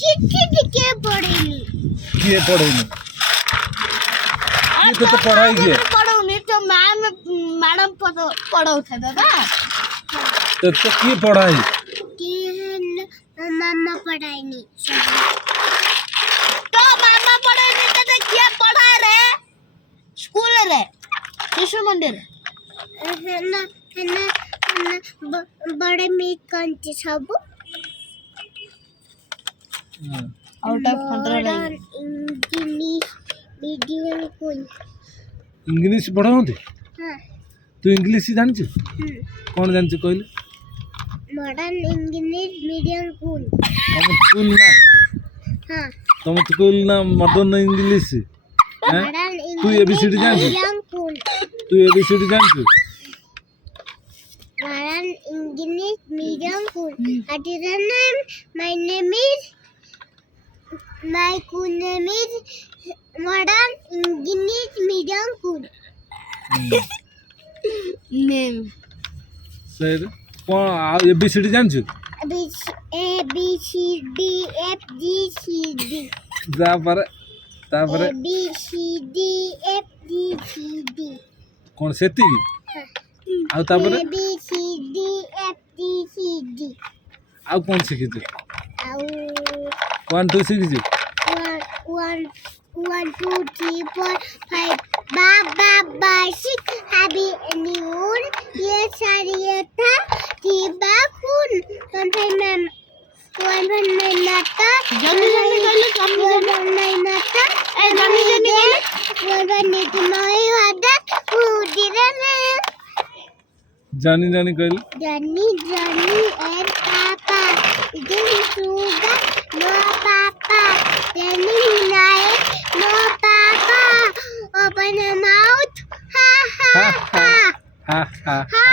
चिट्ठी लिखे पढ़ेनी किए पढ़ेनी ये तो पढ़ाई गए पढ़ौनी तो मैडम पढ़ाओ थे दादा तो की पढ़ाई कि मामा पढ़ाई नहीं तो मामा पढ़ाई नहीं तो क्या पढ़ा रे स्कूल रे शिशु मंदिर है ना बड़े में कंचे सब out of control English medium school English पढ़ाऊँ हां तू इंग्लिश जान कौन जान कहले मॉडर्न इंग्लिश मीडियम स्कूल हम स्कूल ना हां तुम स्कूल ना मॉडर्न इंग्लिश हैं तू एबीसीडी जान स्कूल तू एबीसीडी जान modern English medium school what is your name my name is my school name is modern english medium school name sir कौन एबीसीडी जान A B C D F G C D जा पर A B C D F G C D कौन सेती आ तापर A B C D F G C D आ कौन सीखी ଆଉ 1 2 सीखी 1 2 3 4 5 बाबा बाशिक अभी न्यून ये सारी था जीबा खून कौन भाई मैम कौन भाई नाता जल्दी जल्दी कर लो कौन भाई नाता ए जल्दी जल्दी कर कौन भाई नीत नहीं वादा उदिरे में जानी जानी कहले जानी जानी एंड पापा दिन सुगा नो पापा जानी नाए नो पापा open your mouth ha ha ha हा हा ha